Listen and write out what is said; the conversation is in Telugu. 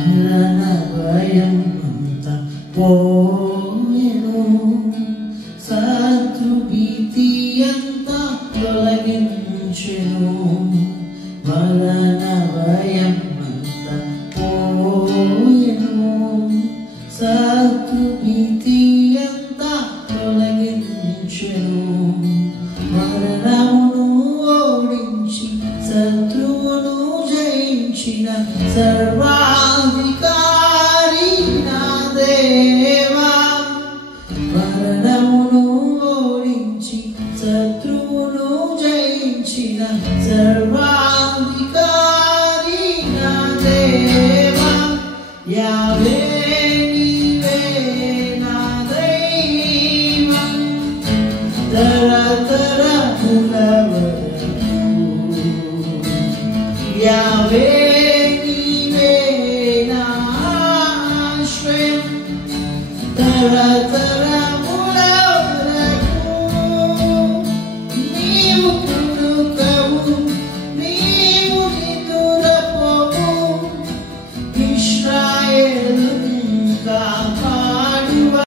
మరణ భయం అంతా పోయెను, శత్రు భీతి అంతా తొలగించెను. మరణ భయం అంతా పోయెను, శత్రు భీతి అంతా తొలగించెను. మరణమును ఓడించి శత్రువును జయించిన సర్వాధికారి నా దేవా. మరణమును ఓడించి శత్రువును జయించిన సర్వాధికారి నా దేవా. యావే నీవే నా దైవం, తరతరముల వరకు. యావే నీవే నా ఆశ్రయం, తరతరముల